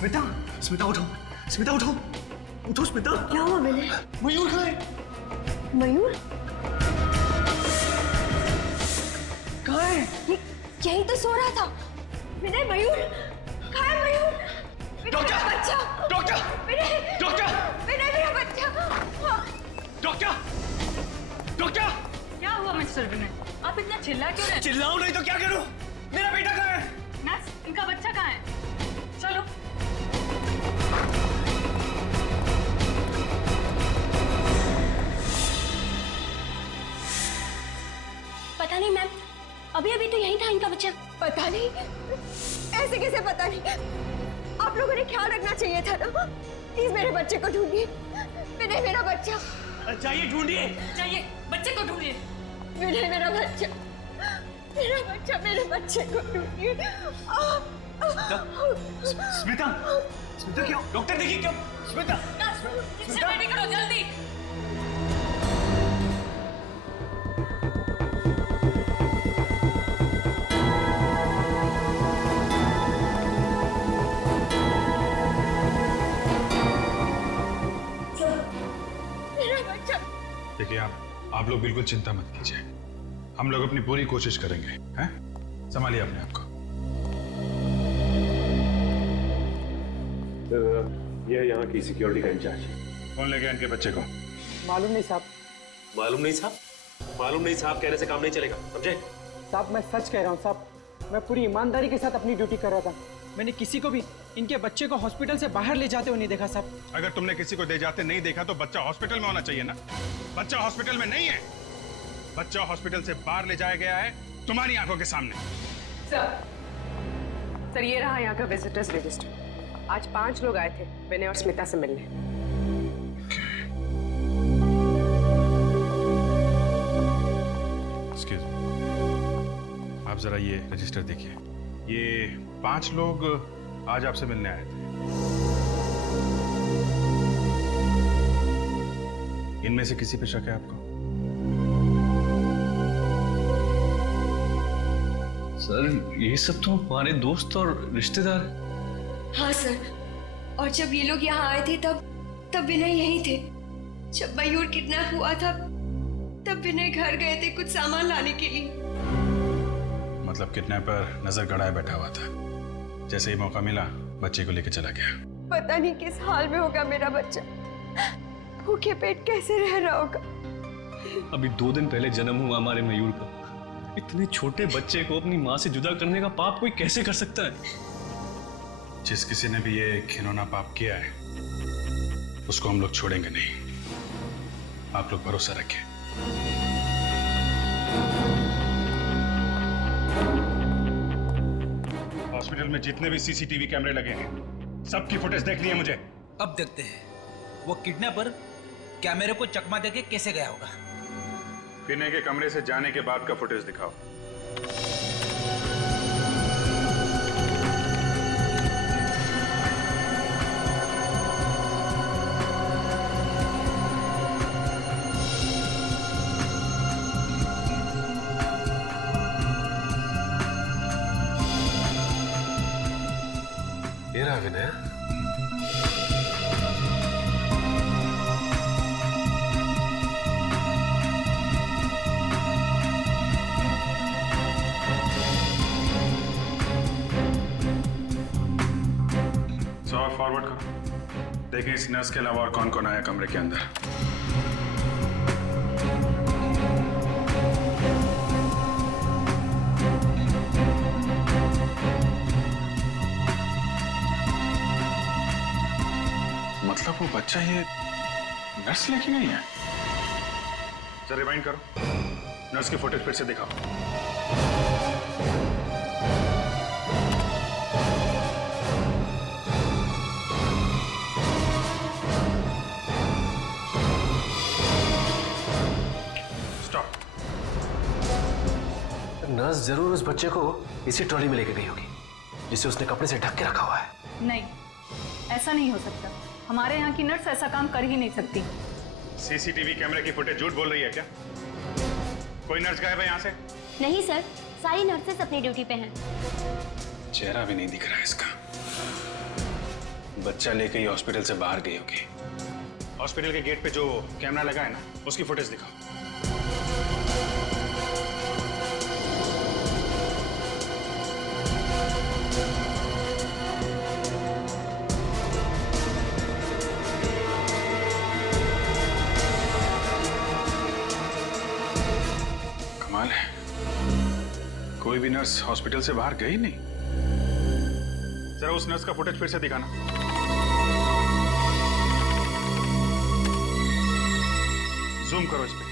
स्मिता, स्मिता उठो, स्मिता उठो, उठो स्मिता। क्या हुआ विनय? मयूर कहाँ है? मयूर? कहाँ है? ये यहीं तो सो रहा था। विनय, मयूर कहाँ है? मयूर, डॉक्टर! मेरा बच्चा! डॉक्टर! विनय! डॉक्टर! विनय, मेरा बच्चा! डॉक्टर! डॉक्टर! क्या हुआ मिस्टर विनय? आप इतना चिल्ला क्यों रहे? चिल्लाऊं नहीं तो क्या करूं? मेरा बेटा कहाँ है? नर्स, इनका बच्चा कहाँ है? चलो। पता नहीं मैम, अभी अभी तो यहीं था इनका बच्चा। पता नहीं, ऐसे कैसे पता नहीं? आप लोगों ने ख्याल रखना चाहिए था ना। प्लीज मेरे बच्चे को ढूंढिए। विनय, मेरा बच्चा! चाहिए, ढूंढिए। जाइए, बच्चे को ढूंढिए। विनय, मेरा बच्चा! मेरा बच्चा, मेरे बच्चे को ढूंढिए। स्मिता, स्मिता क्यों? डॉक्टर देखिए क्यों? स्मिता, इसे रेडी करो जल्दी। मेरा बच्चा! देखिए आप लोग बिल्कुल चिंता मत कीजिए, हम लोग अपनी पूरी कोशिश करेंगे। हैं? संभालिए अपने आप को। ये यहाँ की सिक्योरिटी का इंचार्ज है। कौन ले गया इनके बच्चे को? मालूम नहीं साहब। मालूम नहीं साहब? मालूम नहीं साहब कहने से काम नहीं चलेगा, समझे? साहब मैं सच कह रहा हूँ साहब, मैं पूरी ईमानदारी के साथ अपनी ड्यूटी कर रहा था। मैंने किसी को भी इनके बच्चे को हॉस्पिटल से बाहर ले जाते हुए नहीं देखा साहब। अगर तुमने किसी को दे जाते नहीं देखा तो बच्चा हॉस्पिटल में होना चाहिए ना। बच्चा हॉस्पिटल में नहीं है, बच्चा हॉस्पिटल से बाहर ले जाया गया है तुम्हारी आंखों के सामने। सर ये रहा यहाँ का विजिटर्स रजिस्टर। आज 5 लोग आए थे विनय और स्मिता से मिलने। एक्सक्यूज मी, आप जरा ये रजिस्टर देखिए। ये 5 लोग आज आपसे मिलने आए थे। इनमें से किसी पे शक है आपको? सर ये सब तो हमारे दोस्त और रिश्तेदार हैं। हाँ सर, और जब ये लोग यहाँ आए थे तब विनय यहीं थे। जब मयूर किडनैप हुआ था तब विनय घर गए थे कुछ सामान लाने के लिए। मतलब किडनैपर नजर गड़ाए बैठा हुआ था, जैसे ही मौका मिला बच्चे को लेकर चला गया। पता नहीं किस हाल में होगा मेरा बच्चा, भूखे पेट कैसे रह रहा होगा। अभी 2 दिन पहले जन्म हुआ हमारे मयूर का। इतने छोटे बच्चे को अपनी माँ से जुदा करने का पाप कोई कैसे कर सकता है? जिस किसी ने भी ये घिनौना पाप किया है उसको हम लोग छोड़ेंगे नहीं, आप लोग भरोसा रखें। हॉस्पिटल में जितने भी सीसीटीवी कैमरे लगे हैं सबकी फुटेज देखनी है मुझे। अब देखते हैं वो किडनैपर कैमरे को चकमा देके कैसे गया होगा। विनय के कमरे से जाने के बाद का फुटेज दिखाओ। ये रहा विनय। और फॉरवर्ड करो, देखें इस नर्स के अलावा और कौन कौन आया कमरे के अंदर। मतलब वो बच्चा ये नर्स लेके गई है? जरा रिवाइंड करो, नर्स की फुटेज फिर से दिखाओ। नर्स जरूर उस बच्चे को इसी ट्रॉली में लेके गई होगी जिसे उसने कपड़े से ढक के रखा हुआ है। नहीं, ऐसा नहीं हो सकता। हमारे यहाँ की नर्स ऐसा काम कर ही नहीं सकती। सीसीटीवी कैमरे की फुटेज झूठ बोल रही है क्या? कोई नर्स गायब है यहाँ से? नहीं सर, सारी नर्सेस अपनी ड्यूटी पे हैं। चेहरा भी नहीं दिख रहा है इसका। बच्चा लेके ही हॉस्पिटल से बाहर गई होगी। हॉस्पिटल के गेट पे जो कैमरा लगा है ना, उसकी फुटेज दिखाओ। कमाल है, कोई भी नर्स हॉस्पिटल से बाहर गई नहीं। जरा उस नर्स का फुटेज फिर से दिखाना। जूम करो इस पे।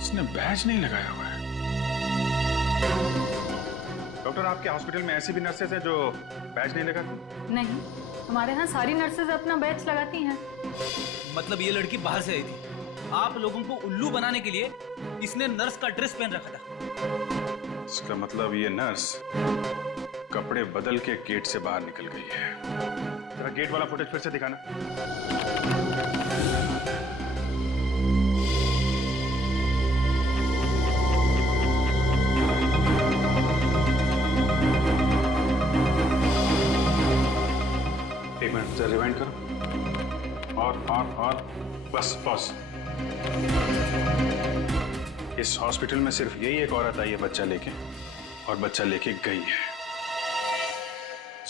इसने बैज नहीं लगाया हुआ है। डॉक्टर, आपके हॉस्पिटल में ऐसी भी नर्सेज हैं जो बैज नहीं लगाती? नहीं, हमारे यहाँ सारी नर्सेज अपना बैच लगाती हैं। मतलब ये लड़की बाहर से आई थी, आप लोगों को उल्लू बनाने के लिए इसने नर्स का ड्रेस पहन रखा था। इसका मतलब ये नर्स कपड़े बदल के गेट से बाहर निकल गई है। जरा गेट वाला फुटेज फिर से दिखाना। एक मिनट, जरा रिवाइंड करो। और बस पॉज। इस हॉस्पिटल में सिर्फ यही एक औरत आई है बच्चा लेके, और बच्चा लेके गई है।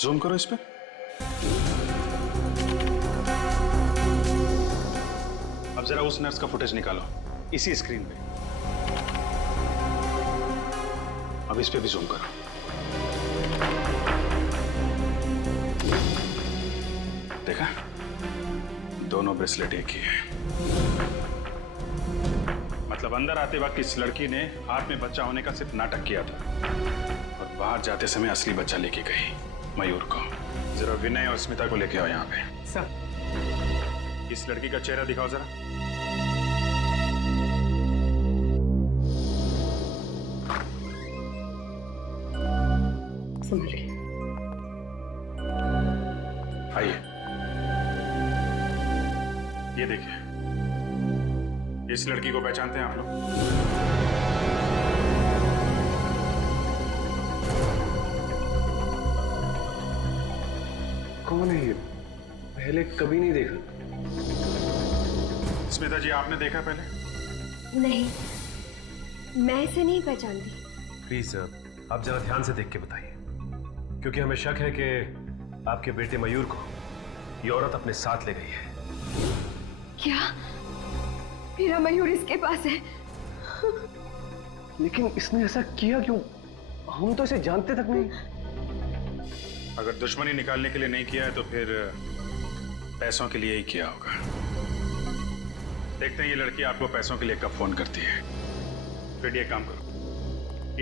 जूम करो इस पे। अब जरा उस नर्स का फुटेज निकालो इसी स्क्रीन पे। अब इस पे भी जूम करो। देखा, दोनों ब्रेसलेट एक ही है। मतलब अंदर आते वक्त इस लड़की ने हाथ में बच्चा होने का सिर्फ नाटक किया था, और बाहर जाते समय असली बच्चा लेके गई, मयूर को। जरा विनय और स्मिता को लेके आओ यहाँ पे। सर, इस लड़की का चेहरा दिखाओ जरा। समझ गई। आइए, ये देखिए, इस लड़की को पहचानते हैं आप लोग? कौन है ये? पहले कभी नहीं देखा। स्मिता जी, आपने देखा पहले? नहीं, मैं इसे नहीं पहचानती। प्लीज आप जरा ध्यान से देख के बताइए, क्योंकि हमें शक है कि आपके बेटे मयूर को ये औरत अपने साथ ले गई है। क्या मेरा मयूर इसके पास है? लेकिन इसने ऐसा किया क्यों? हम तो इसे जानते तक नहीं। अगर दुश्मनी निकालने के लिए नहीं किया है तो फिर पैसों के लिए ही किया होगा। देखते हैं ये लड़की आपको पैसों के लिए कब फोन करती है। फिर ये काम करो,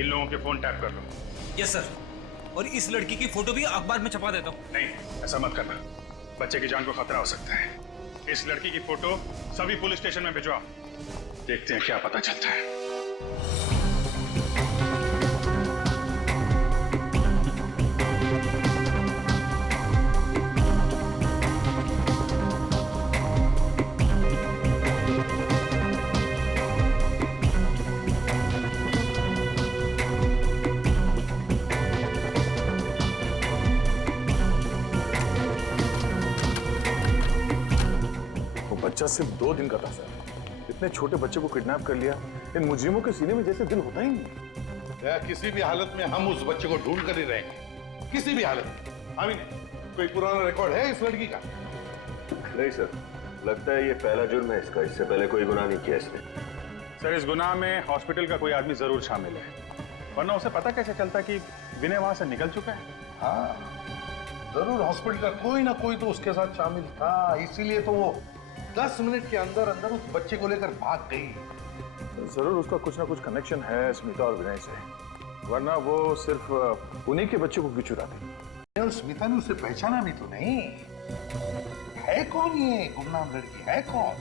इन लोगों के फोन टैप कर लो। यस सर, और इस लड़की की फोटो भी अखबार में छपा देता हूँ। नहीं, ऐसा मत करना, बच्चे की जान को खतरा हो सकता है। इस लड़की की फोटो सभी पुलिस स्टेशन में भिजवाओ, देखते हैं क्या पता चलता है। बच्चा सिर्फ 2 दिन का था सर। इतने छोटे बच्चे को किडनैप कर लिया। इन मुजरिमों के सीने में जैसे दिल होता ही नहीं। या किसी भी हालत में हम उस बच्चे को ढूंढ कर ही रहेंगे, किसी भी हालत में। अभी नहीं, कोई पुराना रिकॉर्ड है इस लड़की का? नहीं सर, लगता है ये पहला जुर्म है इसका। इससे पहले कोई गुनाह नहीं किया इसने। सर, इस गुनाह में हॉस्पिटल का कोई आदमी जरूर शामिल है, वरना उसे पता कैसे चलता कि विनय वहां से निकल चुका है? हाँ, जरूर हॉस्पिटल का कोई ना कोई तो उसके साथ शामिल था, इसीलिए तो वो 10 मिनट के अंदर अंदर उस बच्चे को लेकर भाग गई। जरूर उसका कुछ ना कुछ कनेक्शन है स्मिता और विनय से, वरना वो सिर्फ उन्हीं के बच्चे को क्यों चुराती? और स्मिता ने उसे पहचाना भी तो नहीं। है कौन ये गुमनाम लड़की, है कौन?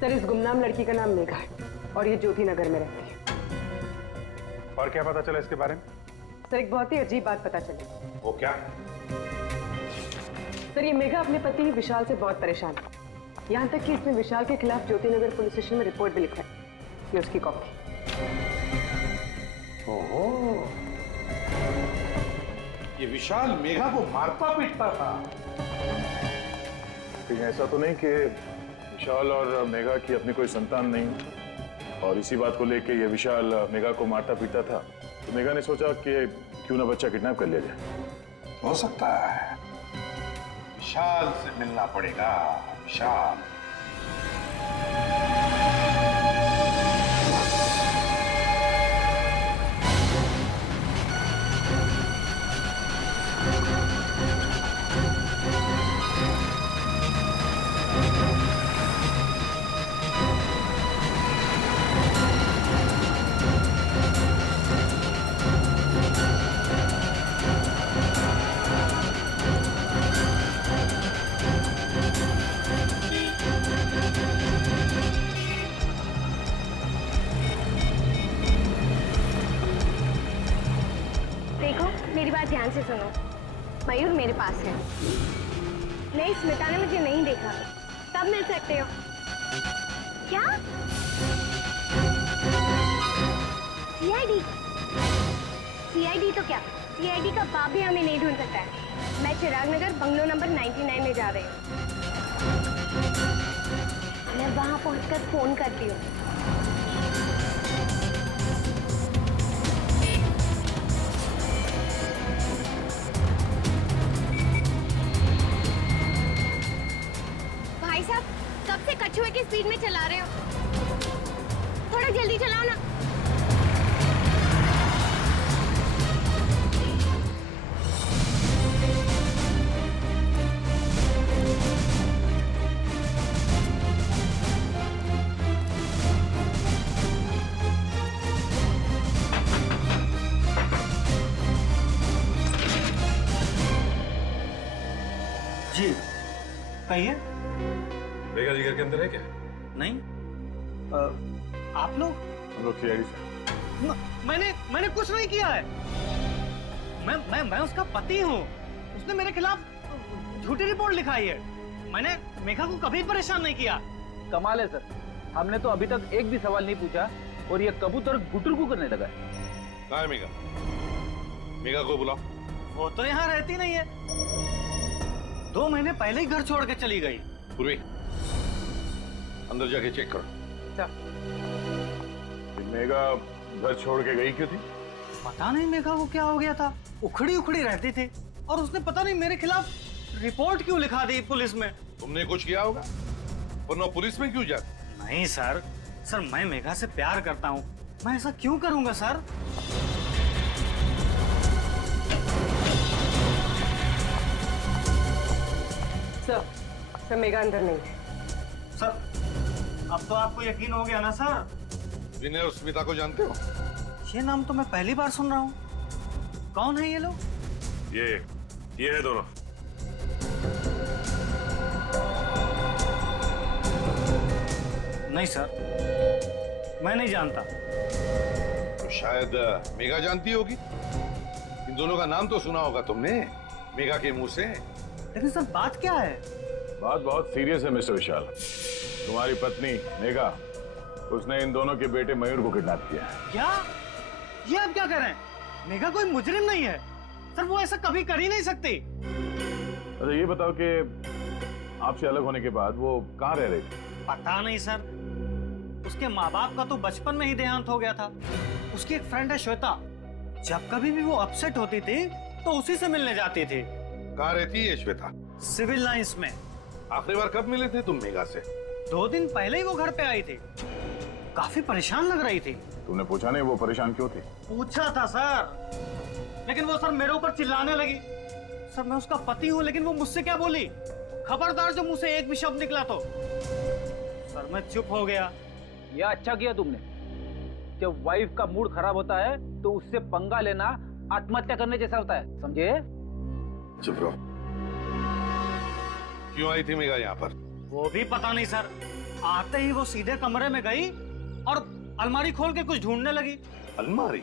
सर, इस गुमनाम लड़की का नाम मेघा है और ये ज्योति नगर में रहती है। और क्या पता चला इसके बारे में? सर, एक बहुत ही अजीब बात पता चली। वो क्या? सर, ये मेघा अपने पति विशाल से बहुत परेशान है, यहाँ तक कि इसने विशाल के खिलाफ ज्योति नगर पुलिस स्टेशन में रिपोर्ट भी लिखा है। ये उसकी कॉपी। विशाल मेघा को मारता पीटता था। कहीं ऐसा तो नहीं कि विशाल और मेघा की अपनी कोई संतान नहीं और इसी बात को लेके ये विशाल मेघा को मारता पीटता था, तो मेघा ने सोचा कि क्यों ना बच्चा किडनैप कर लिया जाए। हो सकता है। विशाल से मिलना पड़ेगा। विशाल। देखो मेरी बात ध्यान से सुनो, मयूर मेरे पास है। नहीं, स्मिता ने मुझे नहीं देखा, तब मिल सकते हो। क्या? सीआईडी? सीआईडी तो क्या, सीआईडी का बाप भी हमें नहीं ढूंढ सकता है। मैं चिराग नगर बंगलो नंबर 99 में जा रही हूँ। मैं वहां पहुंचकर फोन करती हूँ। भाई साहब, कब से कछुए की स्पीड में चला रहे हो? थोड़ा जल्दी चलाओ ना। जी कहिए। मेघा जी घर के अंदर है क्या? नहीं, आप लोग? हम लोग सीआईडी से। मैंने कुछ नहीं किया है। मैं उसका पति हूँ। उसने मेरे खिलाफ झूठी रिपोर्ट लिखाई है। मैंने मेघा को कभी परेशान नहीं किया। कमाल है सर, हमने तो अभी तक एक भी सवाल नहीं पूछा और ये कबूतर गुटुरगु करने लगा है। कहाँ है मेघा? मेघा को बुलाओ। वो तो यहाँ रहती नहीं है। 2 महीने पहले ही घर छोड़ के चली गई। पूर्वी, अंदर जाके चेक करो। मेघा घर छोड़ के गई क्यों थी? पता नहीं मेघा को क्या हो गया था। उखड़ी उखड़ी रहती थी और उसने पता नहीं मेरे खिलाफ रिपोर्ट क्यों लिखा दी पुलिस में। तुमने कुछ किया होगा, वरना पुलिस में क्यों जाती? नहीं सर, मैं मेघा से प्यार करता हूँ। मैं ऐसा क्यों करूंगा सर? सर मेघा अंदर नहीं है। सर, अब तो आपको यकीन हो गया ना सर? विनय और स्मिता को जानते हो? ये नाम तो मैं पहली बार सुन रहा हूँ। कौन है ये लोग? ये है दोनों। नहीं सर, मैं नहीं जानता। तो शायद मेघा जानती होगी। इन दोनों का नाम तो सुना होगा तुमने मेघा के मुंह से। लेकिन सर बात क्या है? बात बहुत सीरियस है मिस्टर विशाल। तुम्हारी पत्नी मेघा, उसने इन दोनों के बेटे मयूर को किडनैप किया है। क्या? ये आप क्या कह रहे हैं? मेघा कोई मुजरिम नहीं है सर, वो ऐसा कभी कर ही नहीं सकती। अच्छा ये बताओ कि आपसे अलग होने के बाद वो कहाँ रह रही थी? पता नहीं सर, उसके माँ बाप का तो बचपन में ही देहांत हो गया था। उसकी एक फ्रेंड है श्वेता, जब कभी भी वो अपसेट होती थी तो उसी से मिलने जाती थी। कहाँ रहती है श्वेता? सिविल लाइंस में। आखिरी बार कब मिले थे तुम मेघा से? 2 दिन पहले ही वो घर पे आई थी। काफी परेशान लग रही थी। तुमने पूछा नहीं वो परेशान क्यों थी? पूछा था सर, लेकिन वो सर मेरे ऊपर चिल्लाने लगी। सर मैं उसका पति हूँ, लेकिन वो मुझसे क्या बोली? खबरदार जो मुंह से एक भी शब्द निकला तो। सर मैं चुप हो गया। यह अच्छा किया तुमने। जब वाइफ का मूड खराब होता है तो उससे पंगा लेना आत्महत्या करने जैसा होता है, समझे? चुप रहो। क्यों आई थी मेघा यहाँ पर? वो भी पता नहीं सर। आते ही वो सीधे कमरे में गई और अलमारी खोल के कुछ ढूंढने लगी। अलमारी?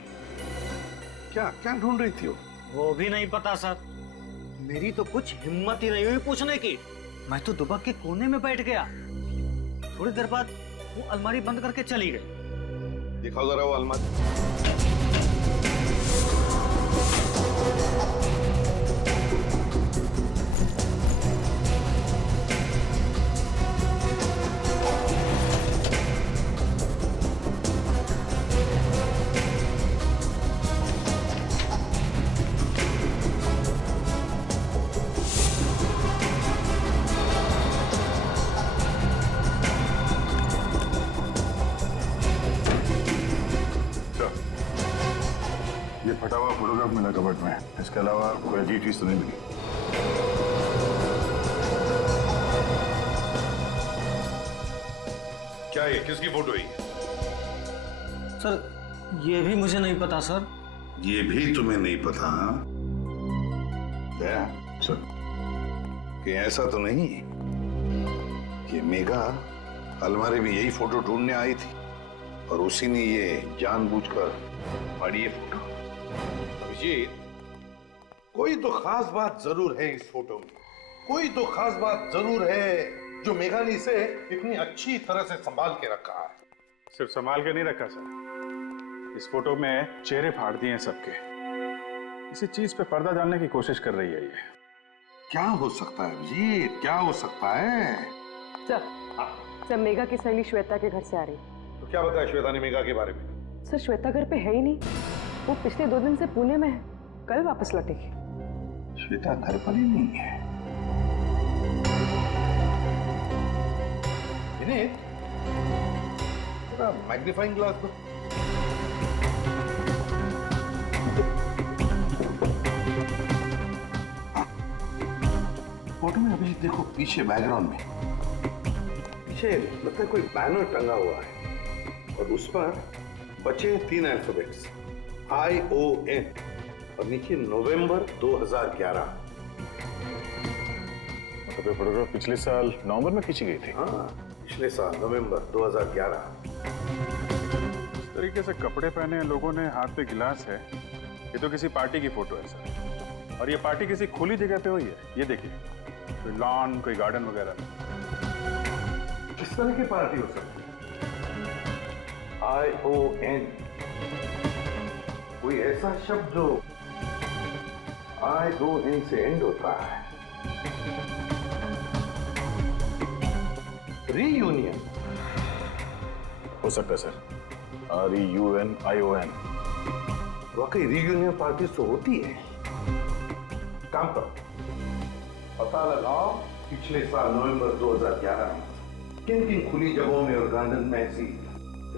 क्या क्या ढूंढ रही थी वो भी नहीं पता सर। मेरी तो कुछ हिम्मत ही नहीं हुई पूछने की। मैं तो दुबक के कोने में बैठ गया। थोड़ी देर बाद वो अलमारी बंद करके चली गई। दिखाओ जरा वो अलमारी। ये फटा हुआ फोटोग्राफ मिला कबर्ड में, इसके अलावा कोई अजीब चीज तो नहीं मिली। क्या ये किसकी फोटो है? सर ये भी मुझे नहीं पता सर। ये भी तुम्हें नहीं पता? हाँ? क्या सर कि ऐसा तो नहीं कि मेघा अलमारी में यही फोटो ढूंढने आई थी और उसी ने ये जानबूझकर फाड़ी ये फोटो? अभिजीत, कोई तो खास बात जरूर है इस फोटो में, कोई तो खास बात जरूर है जो मेघा ने इसे इतनी अच्छी तरह से संभाल के रखा है। सिर्फ संभाल के नहीं रखा सर, इस फोटो में चेहरे फाड़ दिए हैं सबके। इसी चीज पे पर्दा डालने की कोशिश कर रही है ये। क्या हो सकता है अभिजीत, क्या हो सकता है? सर मेघा की सहेली श्वेता के घर से आ रही। तो क्या बताया श्वेता ने मेघा के बारे में? सर श्वेता घर पे है ही नहीं, वो पिछले 2 दिन से पुणे में है, कल वापस लौटेगी। श्वेता घर पर ही नहीं है। विनीत, मैग्नीफाइंग ग्लास दो। फोटो में अभी देखो पीछे बैकग्राउंड में पीछे लगता है कोई बैनर टंगा हुआ है और उस पर बचे 3 अल्फाबेट्स ION और नीचे नवंबर 2011। मतलब ये फोटोग्राफ पिछले साल नवंबर में खींची गई थी? हाँ, पिछले साल नवंबर 2011। इस तरीके से कपड़े पहने लोगों ने, हाथ पे गिलास है, ये तो किसी पार्टी की फोटो है सर। और ये पार्टी किसी खुली जगह पे हुई है, ये देखिए, कोई लॉन, कोई गार्डन वगैरह। किस तरह की पार्टी हो सकती है? ION, कोई ऐसा शब्द जो I2N से एंड होता है। रीयूनियन हो सकता है सर, REUNION। वाकई रीयूनियन पार्टी तो होती है। काम करो, पता लगाओ पिछले साल नवंबर 2011 में किन किन खुली जगहों में और गार्डन में ऐसी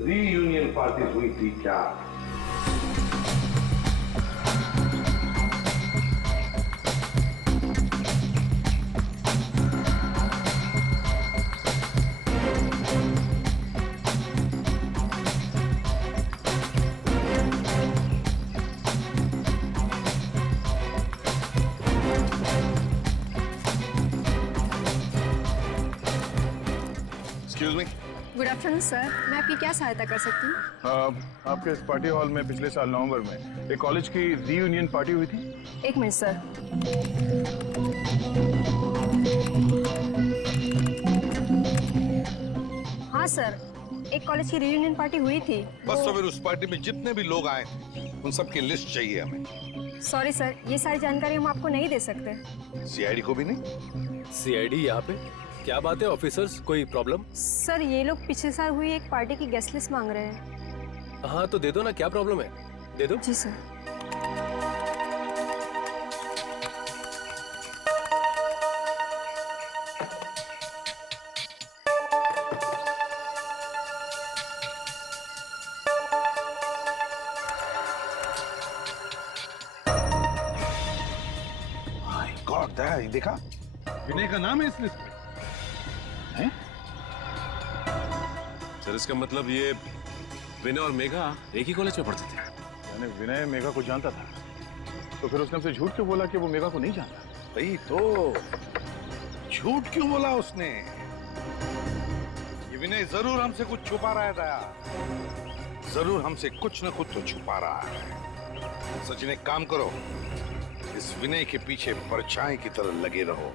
रीयूनियन पार्टी हुई थी क्या? गुड आफ्टरनून सर, मैं आपकी क्या सहायता कर सकती हूँ? आपके इस पार्टी हॉल में पिछले साल नवंबर में एक कॉलेज की रीयूनियन पार्टी हुई थी। 1 मिनट सर। हाँ सर, एक कॉलेज की रीयूनियन पार्टी हुई थी। बस तो फिर उस पार्टी में जितने भी लोग आए उन सबकी लिस्ट चाहिए हमें। सॉरी सर, ये सारी जानकारी हम आपको नहीं दे सकते। CID को भी नहीं? CID यहाँ पे? क्या बात है ऑफिसर्स, कोई प्रॉब्लम? सर ये लोग पिछले साल हुई एक पार्टी की गेस्ट लिस्ट मांग रहे हैं। हाँ तो दे दो ना, क्या प्रॉब्लम है, दे दो। जी सर। गॉड, देखा, विनय का नाम है इस लिस्ट में। सर इसका मतलब ये विनय और मेघा एक ही कॉलेज में पढ़ते थे? यानी विनय मेघा को जानता था, तो फिर उसने हमसे झूठ क्यों बोला कि वो मेघा को नहीं जानता? भाई तो झूठ क्यों बोला उसने? ये विनय जरूर हमसे कुछ छुपा रहा था, जरूर हमसे कुछ न कुछ तो छुपा रहा है। सचिन एक काम करो, इस विनय के पीछे परछाई की तरह लगे रहो।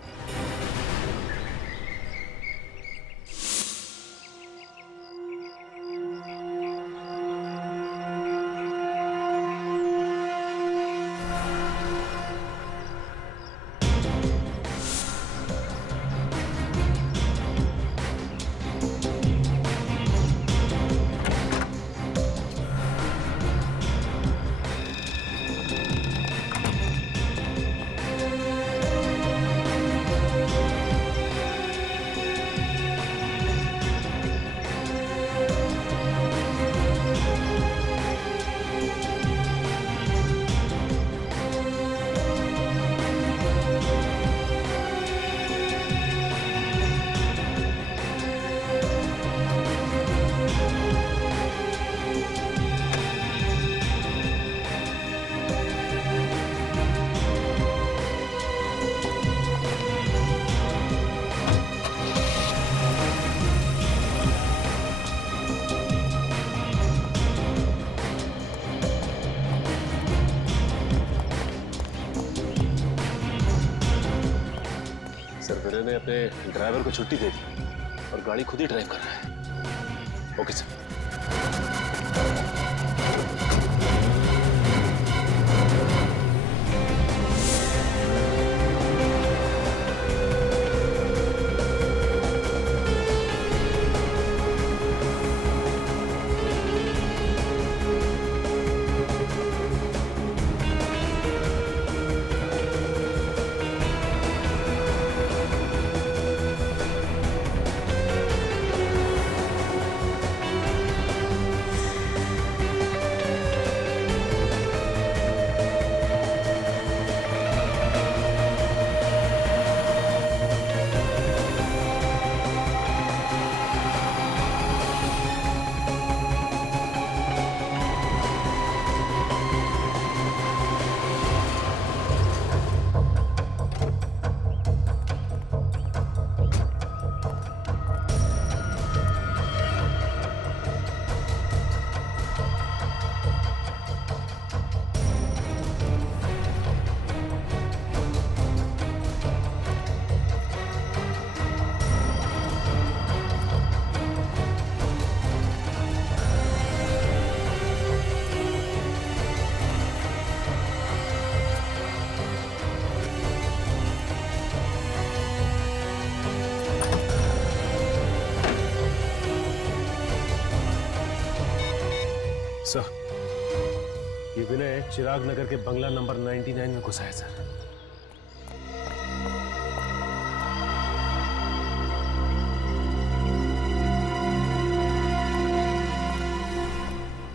ने अपने ड्राइवर को छुट्टी दे दी और गाड़ी खुद ही ड्राइव कर रहा है। Okay sir. सर, ये विनय चिराग नगर के बंगला नंबर 99 में घुसा है सर।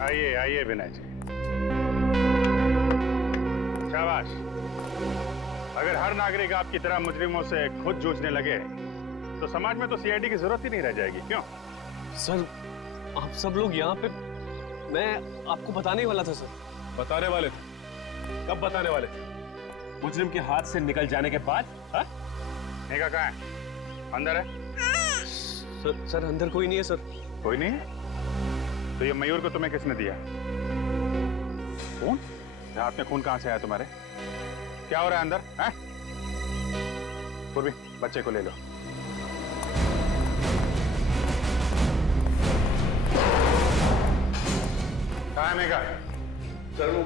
आइए आइए विनय जी, शाबाश। अगर हर नागरिक आपकी तरह मुजरिमों से खुद जूझने लगे तो समाज में तो सीआईडी की जरूरत ही नहीं रह जाएगी। क्यों सर, आप सब लोग यहाँ पे, मैं आपको बताने वाला था सर। बताने वाले थे? कब बताने वाले थे? मुजरिम के हाथ से निकल जाने के बाद? मेघा कहाँ है? अंदर है? सर अंदर कोई नहीं है सर। कोई नहीं है? तो ये मयूर को तुम्हें किसने दिया? खून? हाथ में खून कहां से आया तुम्हारे? क्या हो रहा है अंदर? हैं? पूर्वी, बच्चे को ले लो। कहाँ है मेघा? सर वो,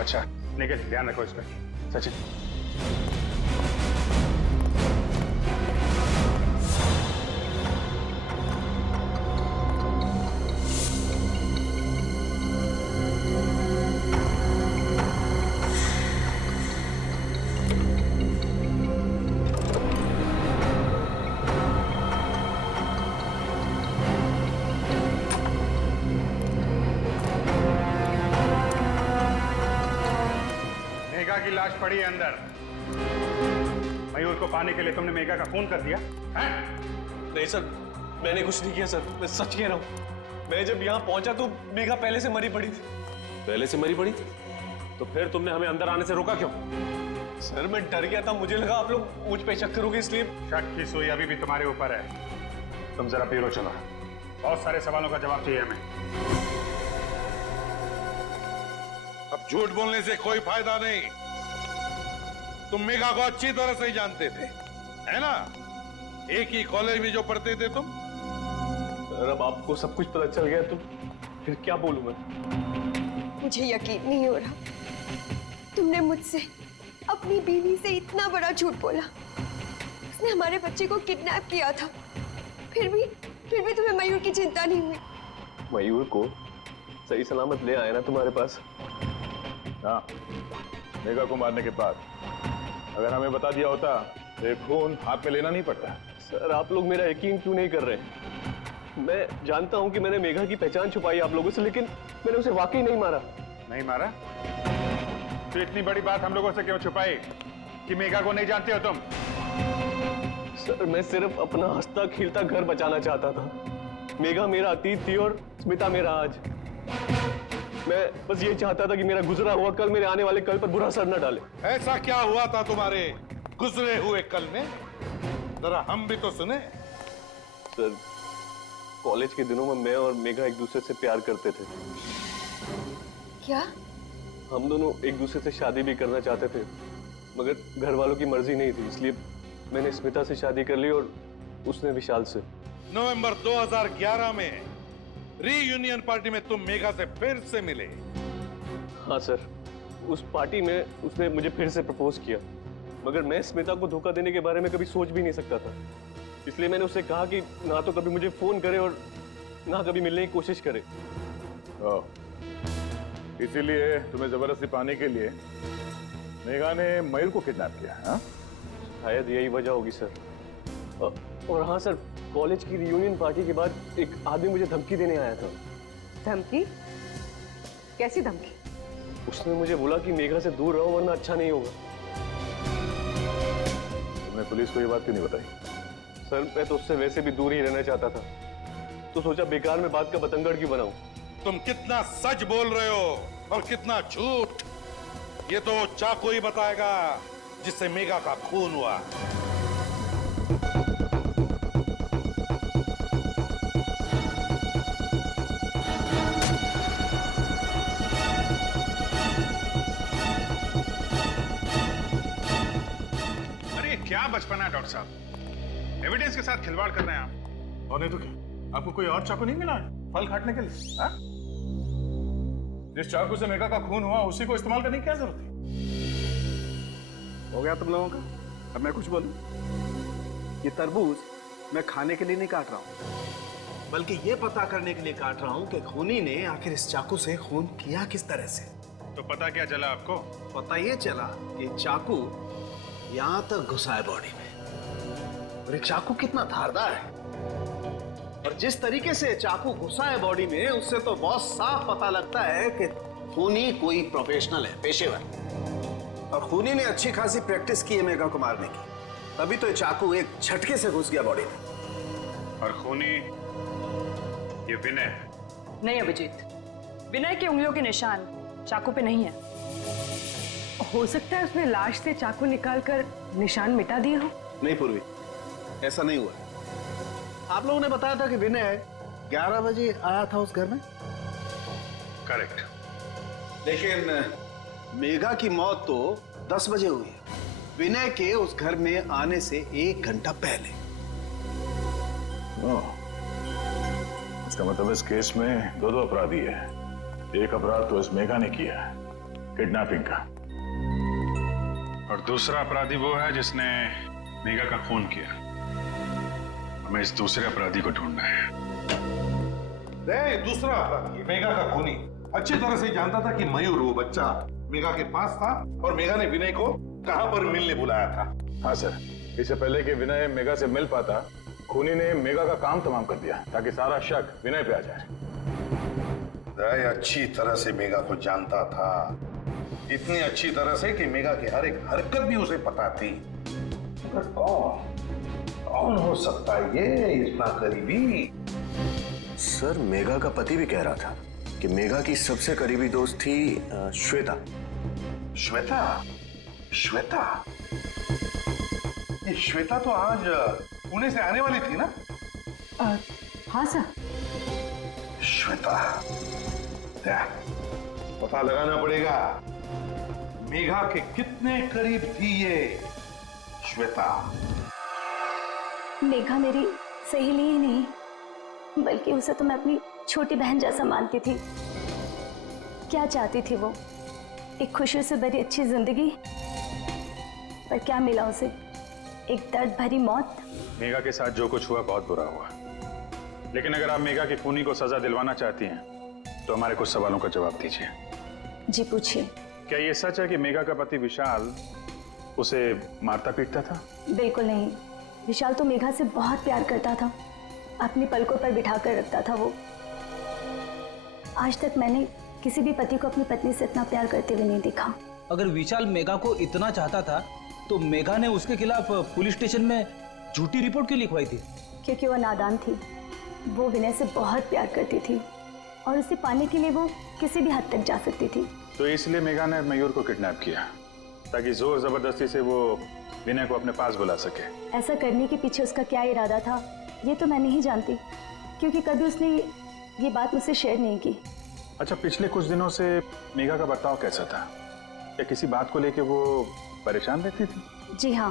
अच्छा निकल, ध्यान रखो इस पर। सचिन, की लाश पड़ी है अंदर। मयूर को पाने के लिए तुमने मेघा का खून कर दिया है? नहीं सर, मैंने कुछ नहीं किया सर, मैं सच कह रहा हूँ। मैं जब यहाँ पहुंचा तो मेघा पहले से मरी पड़ी थी। पहले से मरी पड़ी थी? तो फिर तुमने हमें अंदर आने से रोका क्यों? सर मैं डर गया था, मुझे लगा आप लोग मुझ पे शक करोगे इसलिए। शक की सुई अभी भी तुम्हारे ऊपर है। तुम जरा ब्यूरो चलो, बहुत सारे सवालों का जवाब चाहिए हमें। अब झूठ बोलने से कोई फायदा नहीं। तुम मेघा को अच्छी तरह से ही जानते थे, है ना? एक ही कॉलेज में जो पढ़ते थे तुम। सर अब आपको सब कुछ पता चल गया तो फिर क्या बोलूं मैं? मुझे यकीन नहीं हो रहा, तुमने मुझसे अपनी बीवी से इतना बड़ा झूठ बोला। उसने हमारे बच्चे को किडनैप किया था, फिर भी तुम्हें मयूर की चिंता नहीं हुई। मयूर को सही सलामत ले आए ना तुम्हारे पास? हाँ, मेघा को मारने के बाद अगर हमें बता दिया होता तो ये खून हाथ में लेना नहीं पड़ता। सर आप लोग मेरा यकीन क्यों नहीं कर रहे? मैं जानता हूं कि मैंने मेघा की पहचान छुपाई आप लोगों से, लेकिन मैंने उसे वाकई नहीं मारा। नहीं मारा? तो इतनी बड़ी बात हम लोगों से क्यों छुपाई कि मेघा को नहीं जानते हो तुम? सर मैं सिर्फ अपना हंसता खिलता घर बचाना चाहता था। मेघा मेरा अतीत थी और स्मिता मेरा आज। मैं बस ये चाहता था कि मेरा गुजरा हुआ कल मेरे आने वाले कल पर बुरा असर न डाले। ऐसा क्या हुआ था तुम्हारे गुजरे हुए कल में? जरा हम भी तो सुने। सर कॉलेज के दिनों में मैं और मेघा एक दूसरे से प्यार करते थे। क्या? हम दोनों एक दूसरे से शादी भी करना चाहते थे, मगर घर वालों की मर्जी नहीं थी, इसलिए मैंने स्मिता से शादी कर ली और उसने विशाल से। नवंबर 2011 में रीयूनियन पार्टी में तुम मेघा से फिर से मिले। हाँ सर, उस पार्टी में उसने मुझे फिर से प्रपोज किया, मगर मैं स्मिता को धोखा देने के बारे में कभी सोच भी नहीं सकता था। इसलिए मैंने उससे कहा कि ना तो कभी मुझे फोन करे और ना कभी मिलने की कोशिश करे। इसीलिए तुम्हें जबरदस्ती पाने के लिए मेघा ने मयूर को किडनैप किया। हाँ? शायद यही वजह होगी सर। और हाँ सर, कॉलेज की रियूनियन पार्टी के बाद एक आदमी मुझे धमकी देने आया था। धमकी? कैसी धमकी? उसने मुझे बोला कि मेघा से दूर रहो वरना अच्छा नहीं होगा। तुमने पुलिस को ये बात क्यों नहीं बताई? सर, मैं तो उससे वैसे भी दूर ही रहना चाहता था, तो सोचा बेकार में बात का बतंगड़ क्यों बनाऊं। तुम कितना सच बोल रहे हो और कितना झूठ, ये तो चाकू ही बताएगा जिससे मेघा का खून हुआ। अरे क्या बचपना है डॉक्टर साहब, एविडेंस के साथ खिलवाड़ कर रहे हैं आप। और नहीं तो क्या, आपको कोई और चाकू नहीं मिला है फल काटने के लिए? हाँ? जिस चाकू से मेघा का खून हुआ उसी को इस्तेमाल करने की क्या जरूरत है? हो गया तुम लोगों का? अब मैं कुछ बोलूं? ये तरबूज मैं खाने के लिए नहीं काट रहा हूं, बल्कि ये पता करने के लिए काट रहा हूं कि खूनी ने आखिर इस चाकू से खून किया किस तरह से। तो पता क्या चला आपको? पता ये चला कि चाकू यहां तक घुसा है बॉडी में, और एक चाकू कितना धारदार है, और जिस तरीके से चाकू घुसा है बॉडी में, उससे तो बहुत साफ पता लगता है कि खूनी कोई प्रोफेशनल है, पेशेवर। और खूनी ने अच्छी खासी प्रैक्टिस की है मेघा को मारने की, तभी तो ये चाकू एक झटके से घुस गया बॉडी में। और खूनी ये विनय? नहीं अभिजीत, विनय की उंगलियों के निशान चाकू पे नहीं है। हो सकता है उसने लाश से चाकू निकालकर निशान मिटा दिए हो। नहीं पूर्वी, ऐसा नहीं हुआ। आप लोगों ने बताया था कि विनय 11 बजे आया था उस घर में। करेक्ट। लेकिन मेघा की मौत तो 10 बजे हुई है, विनय के उस घर में आने से 1 घंटा पहले। इसका मतलब इस केस में दो अपराधी है। एक अपराध तो इस मेघा ने किया है, किडनैपिंग का, और दूसरा अपराधी वो है जिसने मेघा का खून किया। हमें इस दूसरे अपराधी को ढूंढना है। दूसरा अपराधी मेघा का खूनी अच्छी तरह से जानता था कि मयूर वो बच्चा मेघा के पास था और मेघा ने विनय को कहां पर मिलने बुलाया था। हाँ सर, इससे पहले कि विनय मेघा से मिल पाता, खूनी ने मेघा का काम तमाम कर दिया ताकि सारा शक विनय पे आ जाए। विनय अच्छी तरह से मेघा को जानता था, इतनी अच्छी तरह से कि मेघा की हर एक हरकत भी उसे पता थी। मगर कौन हो सकता है ये इतना करीबी? सर, मेघा का पति भी कह रहा था कि मेघा की सबसे करीबी दोस्त थी श्वेता। श्वेता? श्वेता? ये श्वेता तो आज पुणे से आने वाली थी ना? हाँ सर। श्वेता, पता लगाना पड़ेगा मेघा के कितने करीब थी ये श्वेता। मेघा मेरी सहेली ही नहीं, बल्कि उसे तो मैं अपनी छोटी बहन जैसा मानती थी। क्या चाहती थी वो? एक खुशी से भरी अच्छी जिंदगी, पर क्या मिला उसे? एक दर्द भरी मौत। मेघा के साथ जो कुछ हुआ बहुत बुरा हुआ, लेकिन अगर आप मेघा के खूनी को सजा दिलवाना चाहती हैं तो हमारे कुछ सवालों का जवाब दीजिए। जी पूछिए। क्या ये सच है कि मेघा का पति विशाल उसे मारता पीटता था? बिल्कुल नहीं। विशाल तो मेघा से बहुत प्यार करता था, अपनी पलकों पर बिठा कर रखता था वो। आज तक मैंने किसी भी पति को अपनी पत्नी से इतना प्यार करते हुए नहीं देखा। अगर विशाल मेघा को इतना चाहता था तो मेघा ने उसके खिलाफ पुलिस स्टेशन में झूठी रिपोर्ट क्यों लिखवाई थी? क्योंकि वो नादान थी। वो विनय से बहुत प्यार करती थी और उसे पाने के लिए वो किसी भी हद तक जा सकती थी। तो इसलिए मेघा ने मयूर को किडनैप किया ताकि जोर जबरदस्ती से वो विनय को अपने पास बुला सके। ऐसा करने के पीछे उसका क्या इरादा था ये तो मैं नहीं जानती, क्योंकि कभी उसने ये बात मुझसे शेयर नहीं की। अच्छा, पिछले कुछ दिनों से मेघा का बर्ताव कैसा था? क्या किसी बात को लेके वो परेशान रहती थी? जी हाँ,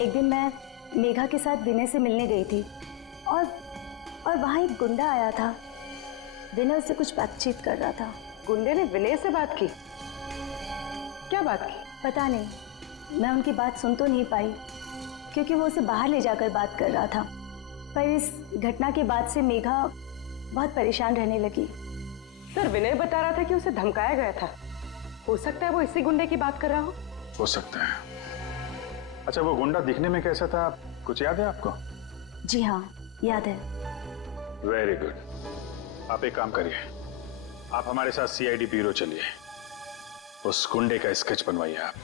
एक दिन मैं मेघा के साथ विनय से मिलने गई थी और वहाँ एक गुंडा आया था। विनय उससे कुछ बातचीत कर रहा था। गुंडे ने विनय से बात की? क्या बात की? पता नहीं, मैं उनकी बात सुन तो नहीं पाई क्योंकि वो उसे बाहर ले जाकर बात कर रहा था। पर इस घटना के बाद से मेघा बहुत परेशान रहने लगी। सर, विनय बता रहा था कि उसे धमकाया गया था। हो सकता है वो इसी गुंडे की बात कर रहा हो सकता है। अच्छा, वो गुंडा दिखने में कैसा था, कुछ याद है आपको? जी हाँ, याद है। Very good. आप एक काम करिए, आप हमारे साथ सीआईडी ब्यूरो चलिए, उस गुंडे का स्केच बनवाइए आप।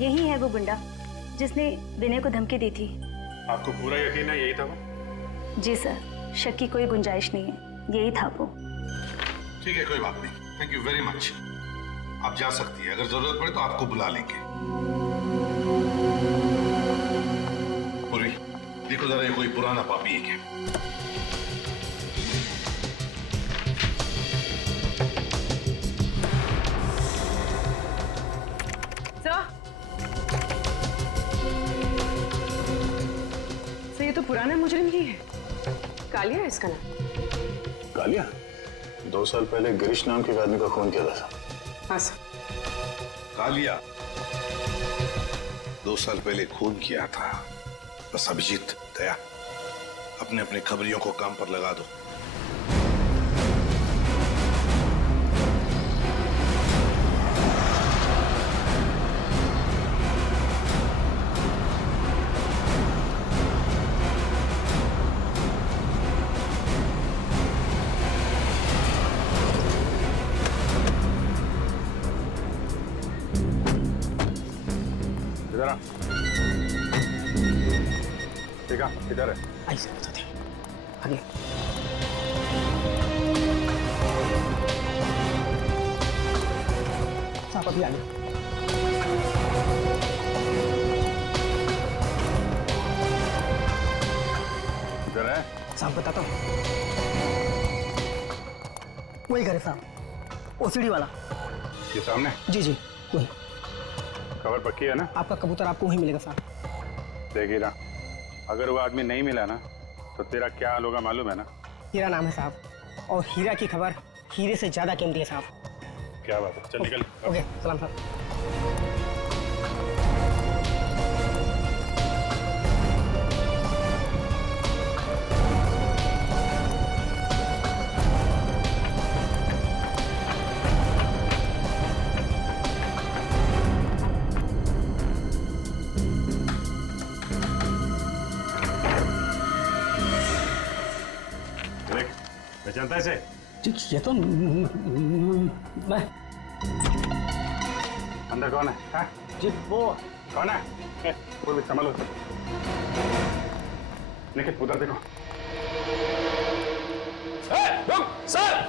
यही है वो गुंडा जिसने विनय को धमकी दी थी। आपको पूरा यकीन है यही था वो? जी सर, शक की कोई गुंजाइश नहीं है, यही था वो। ठीक है, कोई बात नहीं। Thank you very much. आप जा सकती है, अगर जरूरत पड़े तो आपको बुला लेंगे। पूर्वी, देखो जरा ये कोई पुराना पापी है क्या? ये तो पुराना मुजरिम ही है। कालिया है इसका नाम। कालिया? 2 साल पहले गिरीश नाम के आदमी का खून किया था। हाँ सर। कालिया 2 साल पहले खून किया था। बस अभिजीत, दया, अपने अपने खबरियों को काम पर लगा दो। ठीक है, इधर है। ऐसे बताते हैं। आगे। साहब अभी आगे। इधर है। साहब बताता हूँ। वही घर है साहब, ओसीडी वाला। ये सामने? जी जी वही। खबर पक्की है ना? आपका कबूतर आपको वहीं मिलेगा साहब। देखिए ना, अगर वो आदमी नहीं मिला ना तो तेरा क्या हाल होगा मालूम है ना? हीरा नाम है साहब, और हीरा की खबर हीरे से ज्यादा कीमती है साहब। क्या बात है, चल निकल। ओके, सलाम साहब। पहचानता है इसे? ये तो मैं। अंदर कौन है? हाँ? जी वो कौन है? कोई भी संभालो। निखिल उधर देखो। सर!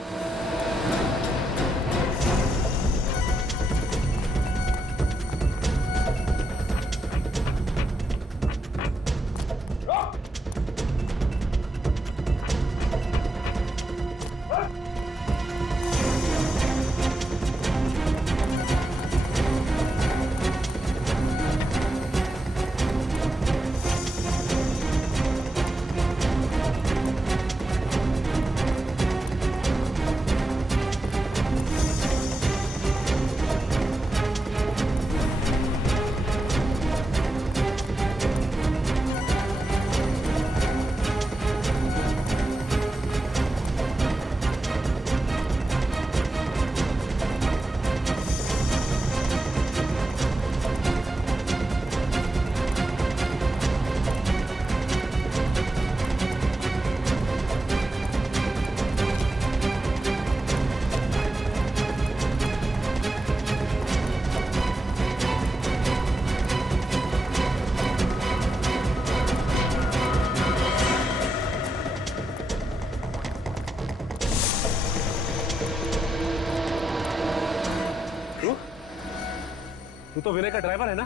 तू तो विनय का ड्राइवर है ना?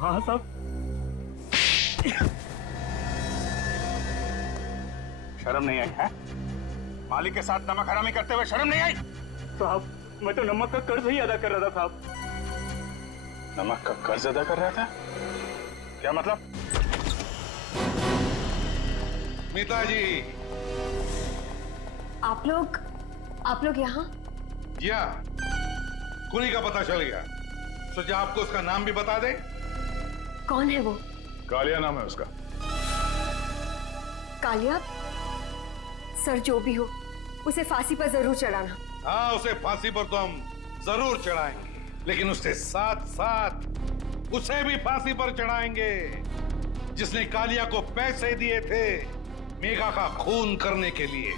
हाँ साहब। शर्म नहीं आई है? मालिक के साथ नमक हरामी करते हुए शर्म नहीं आई? साहब मैं तो नमक का कर्ज ही अदा कर रहा था साहब। नमक का कर्ज अदा कर रहा था? क्या मतलब? मीता जी। आप लोग यहाँ? या कुनी का पता चल गया। सोचा आपको उसका नाम भी बता दे। कौन है वो? कालिया नाम है उसका। कालिया? सर जो भी हो उसे फांसी पर जरूर चढ़ाना। हाँ, उसे फांसी पर तो हम जरूर चढ़ाएंगे, लेकिन उसके साथ साथ उसे भी फांसी पर चढ़ाएंगे जिसने कालिया को पैसे दिए थे मेघा का खून करने के लिए।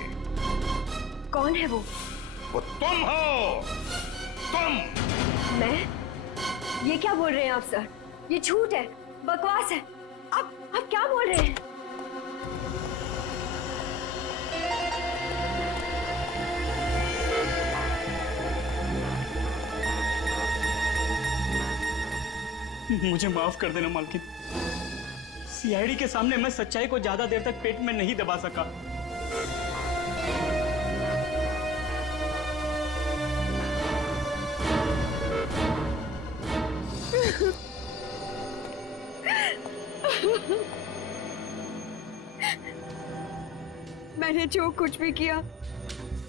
कौन है वो? वो तुम हो। तुम। मैं? ये क्या बोल रहे हैं आप सर? ये झूठ है, बकवास है। आप क्या बोल रहे हैं? मुझे माफ कर देना मालकिन। सीआईडी के सामने मैं सच्चाई को ज्यादा देर तक पेट में नहीं दबा सका। मैंने जो कुछ भी किया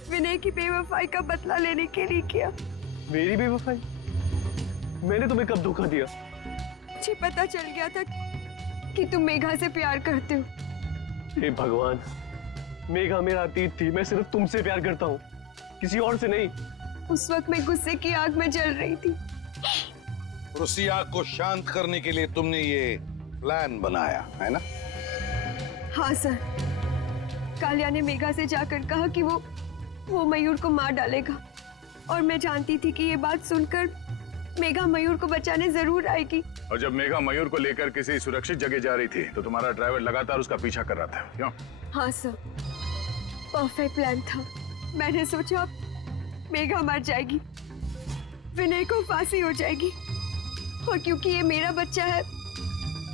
विनय की बेवफाई का बदला लेने के लिए किया। मेरी बेवफाई? मैंने तुम्हें कब धोखा दिया? मुझे पता चल गया था कि तुम मेघा से प्यार करते हो। हे भगवान, मेघा मेरा अतीत थी। मैं सिर्फ तुमसे प्यार करता हूँ, किसी और से नहीं। उस वक्त मैं गुस्से की आग में जल रही थी। और उसी आग को शांत करने के लिए तुमने ये प्लान बनाया है ना? हाँ सर। कालिया ने मेघा से जाकर कहा कि वो मयूर को मार डालेगा, और मैं जानती थी कि ये बात सुनकर मेघा मयूर को बचाने जरूर आएगी। और जब मेघा मयूर को लेकर किसी सुरक्षित जगह जा रही थी तो तुम्हारा ड्राइवर लगातार उसका पीछा कर रहा था, क्यों? हाँ सर, परफेक्ट प्लान था। मैंने सोचा मेघा मर जाएगी, विनय को फांसी हो जाएगी, और क्योंकि ये मेरा बच्चा है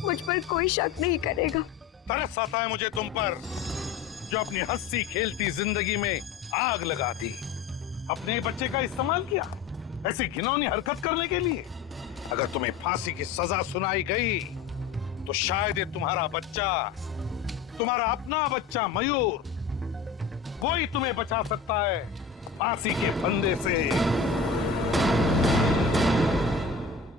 मुझ पर कोई शक नहीं करेगा। तरस आता है मुझे तुम पर, जो अपनी हंसी खेलती जिंदगी में आग लगा दी। अपने बच्चे का इस्तेमाल किया ऐसी घिनौनी हरकत करने के लिए। अगर तुम्हें फांसी की सजा सुनाई गई तो शायद ये तुम्हारा बच्चा, तुम्हारा अपना बच्चा मयूर, वो ही तुम्हें बचा सकता है फांसी के फंदे से।